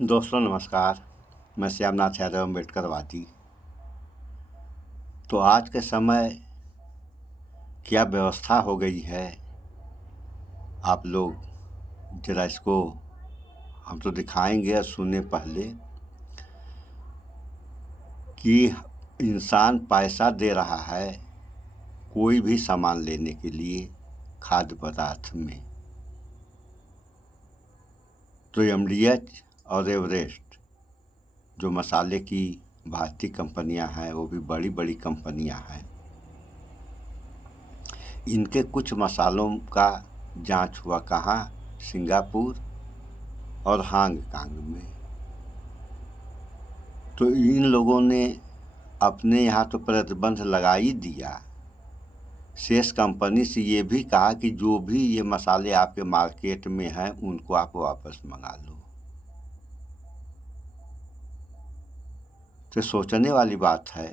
दोस्तों नमस्कार। मैं श्यामनाथ यादव अम्बेडकरवादी। तो आज के समय क्या व्यवस्था हो गई है, आप लोग जरा इसको हम तो दिखाएंगे और सुने पहले कि इंसान पैसा दे रहा है कोई भी सामान लेने के लिए खाद्य पदार्थ में। तो एमडीएच और एवरेस्ट जो मसाले की भारतीय कंपनियां हैं, वो भी बड़ी बड़ी कंपनियां हैं। इनके कुछ मसालों का जांच हुआ कहाँ? सिंगापुर और हांगकांग में। तो इन लोगों ने अपने यहाँ तो प्रतिबंध लगा ही दिया, शेष कंपनी से ये भी कहा कि जो भी ये मसाले आपके मार्केट में हैं उनको आप वापस मंगा लो। तो सोचने वाली बात है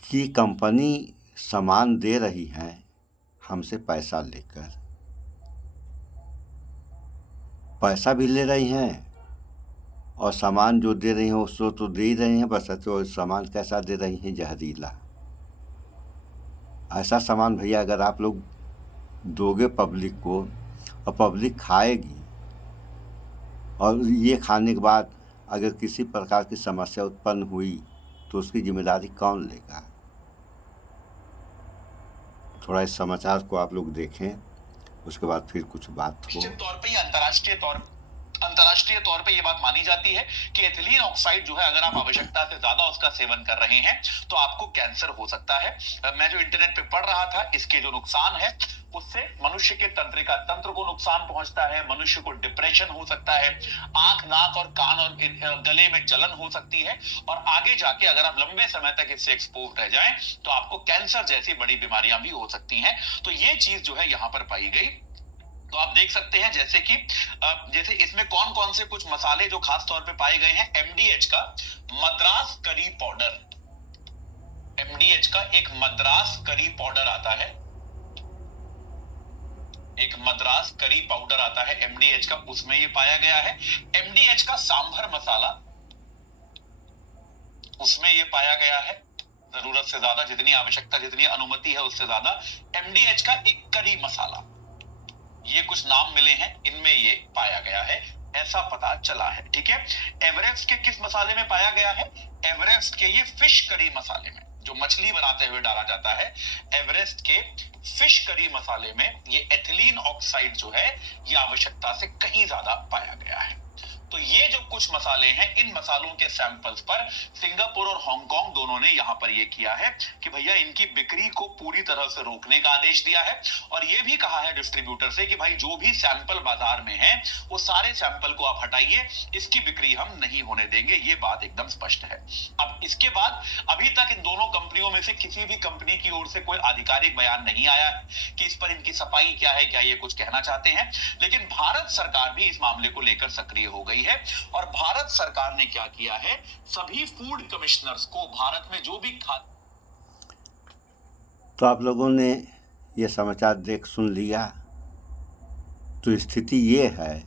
कि कंपनी सामान दे रही है हमसे पैसा लेकर, पैसा भी ले रही हैं और सामान जो दे रही हैं उसको तो दे ही रही हैं, बस तो सामान कैसा दे रही हैं? जहरीला। ऐसा सामान भैया अगर आप लोग दोगे पब्लिक को और पब्लिक खाएगी और ये खाने के बाद अगर किसी प्रकार की समस्या उत्पन्न हुई तो उसकी जिम्मेदारी कौन लेगा? थोड़ा इस समाचार को आप लोग देखें, उसके बाद फिर कुछ बात हो। निश्चित तौर पे अंतर्राष्ट्रीय तौर पे ये बात मानी जाती है कि एथिलीन ऑक्साइड जो है, अगर आप आवश्यकता से ज्यादा उसका सेवन कर रहे हैं तो आपको कैंसर हो सकता है। मैं जो इंटरनेट पे पढ़ रहा था, इसके जो नुकसान है उससे मनुष्य के तंत्रिका तंत्र को नुकसान पहुंचता है, मनुष्य को डिप्रेशन हो सकता है, आंख, नाक और कान और गले में जलन हो सकती है, और आगे जाके अगर आप लंबे समय तक इससे एक्सपोज रह जाएं तो आपको कैंसर जैसी बड़ी बीमारियां भी हो सकती हैं। तो ये चीज जो है यहाँ पर पाई गई। तो आप देख सकते हैं जैसे इसमें कौन कौन से कुछ मसाले जो खास तौर पे पाए गए हैं। एमडीएच का मद्रास करी पाउडर, एमडीएच का एक मद्रास करी पाउडर आता है, एक मद्रास करी पाउडर आता है एमडीएच का, उसमें ये पाया गया है। एमडीएच का सांभर मसाला, उसमें ये पाया गया है जरूरत से ज्यादा, जितनी आवश्यकता, जितनी अनुमति है उससे ज्यादा। एमडीएच का एक करी मसाला, ये कुछ नाम मिले हैं, इनमें ये पाया गया है, ऐसा पता चला है। ठीक है। एवरेस्ट के किस मसाले में पाया गया है? एवरेस्ट के ये फिश करी मसाले में, जो मछली बनाते हुए डाला जाता है, एवरेस्ट के फिश करी मसाले में ये एथिलीन ऑक्साइड जो है ये आवश्यकता से कहीं ज्यादा पाया गया है। तो ये जो कुछ मसाले हैं, इन मसालों के सैंपल्स पर सिंगापुर और हांगकांग दोनों ने यहां पर ये किया है कि भैया इनकी बिक्री को पूरी तरह से रोकने का आदेश दिया है, और ये भी कहा है डिस्ट्रीब्यूटर से कि भाई जो भी सैंपल बाजार में है वो सारे सैंपल को आप हटाइए, इसकी बिक्री हम नहीं होने देंगे। ये बात एकदम स्पष्ट है। अब इसके बाद अभी तक इन दोनों कंपनियों में से किसी भी कंपनी की ओर से कोई आधिकारिक बयान नहीं आया है कि इस पर इनकी सफाई क्या है, क्या ये कुछ कहना चाहते हैं। लेकिन भारत सरकार भी इस मामले को लेकर सक्रिय हो गई है, और भारत सरकार ने क्या किया है, सभी फूड कमिश्नर्स को भारत में जो भी तो आप लोगों ने ये समाचार देख सुन लिया। तो स्थिति ये है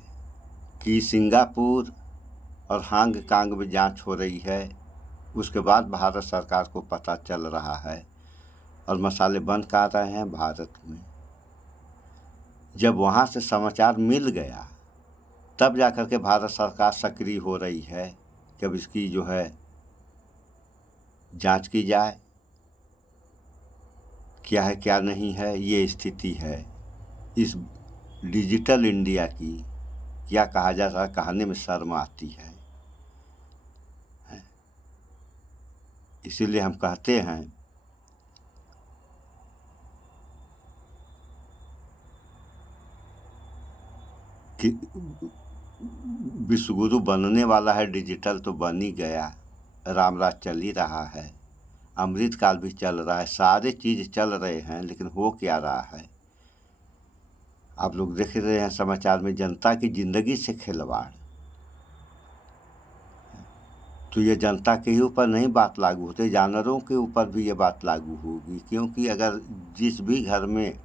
कि सिंगापुर और हांगकांग में जांच हो रही है, उसके बाद भारत सरकार को पता चल रहा है और मसाले बंद कर रहे हैं भारत में। जब वहाँ से समाचार मिल गया तब जाकर के भारत सरकार सक्रिय हो रही है कि अब इसकी जो है जांच की जाए, क्या है क्या नहीं है। ये स्थिति है इस डिजिटल इंडिया की। क्या कहा जाता है, कहने में शर्म आती है। इसीलिए हम कहते हैं कि विश्वगुरु बनने वाला है, डिजिटल तो बन ही गया, राम राज चल ही रहा है, अमृत काल भी चल रहा है, सारे चीज़ चल रहे हैं, लेकिन हो क्या रहा है? आप लोग देख रहे हैं समाचार में, जनता की ज़िंदगी से खिलवाड़। तो ये जनता के ही ऊपर नहीं बात लागू होती, जानवरों के ऊपर भी ये बात लागू होगी। क्योंकि अगर जिस भी घर में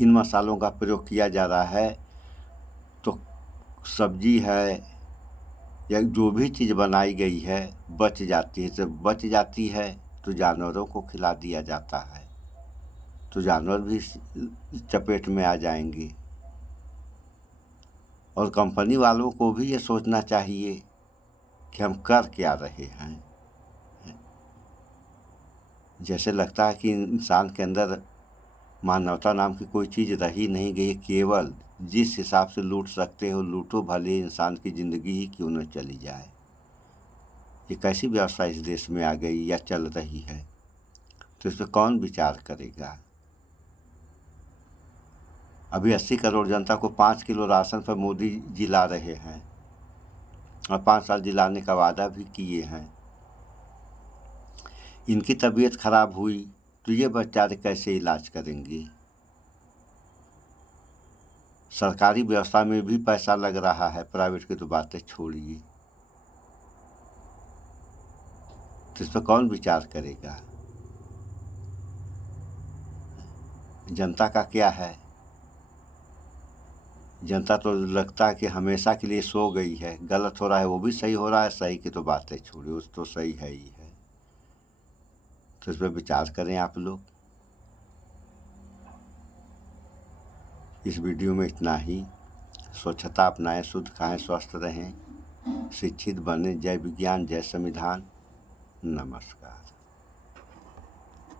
इन मसालों का प्रयोग किया जा रहा है सब्जी है या जो भी चीज़ बनाई गई है बच जाती है, जब बच जाती है तो जानवरों को खिला दिया जाता है, तो जानवर भी इस चपेट में आ जाएंगे। और कंपनी वालों को भी ये सोचना चाहिए कि हम कर क्या रहे हैं। जैसे लगता है कि इंसान के अंदर मानवता नाम की कोई चीज़ रही नहीं गई, केवल जिस हिसाब से लूट सकते हो लूटो, भले इंसान की ज़िंदगी ही क्यों न चली जाए। ये कैसी व्यवस्था इस देश में आ गई या चल रही है, तो इस पर कौन विचार करेगा। अभी 80 करोड़ जनता को 5 किलो राशन पर मोदी जी ला रहे हैं और 5 साल दिलाने का वादा भी किए हैं। इनकी तबीयत खराब हुई तो ये बेचारे कैसे इलाज करेंगे। सरकारी व्यवस्था में भी पैसा लग रहा है, प्राइवेट की तो बातें छोड़िए, तो इस पर कौन विचार करेगा। जनता का क्या है, जनता तो लगता है कि हमेशा के लिए सो गई है। गलत हो रहा है वो भी सही हो रहा है, सही की तो बातें छोड़िए, उस तो सही है ही है। तो इस पर विचार करें आप लोग। इस वीडियो में इतना ही। स्वच्छता अपनाएं, शुद्ध खाएं, स्वस्थ रहें, शिक्षित बने। जय विज्ञान, जय संविधान। नमस्कार।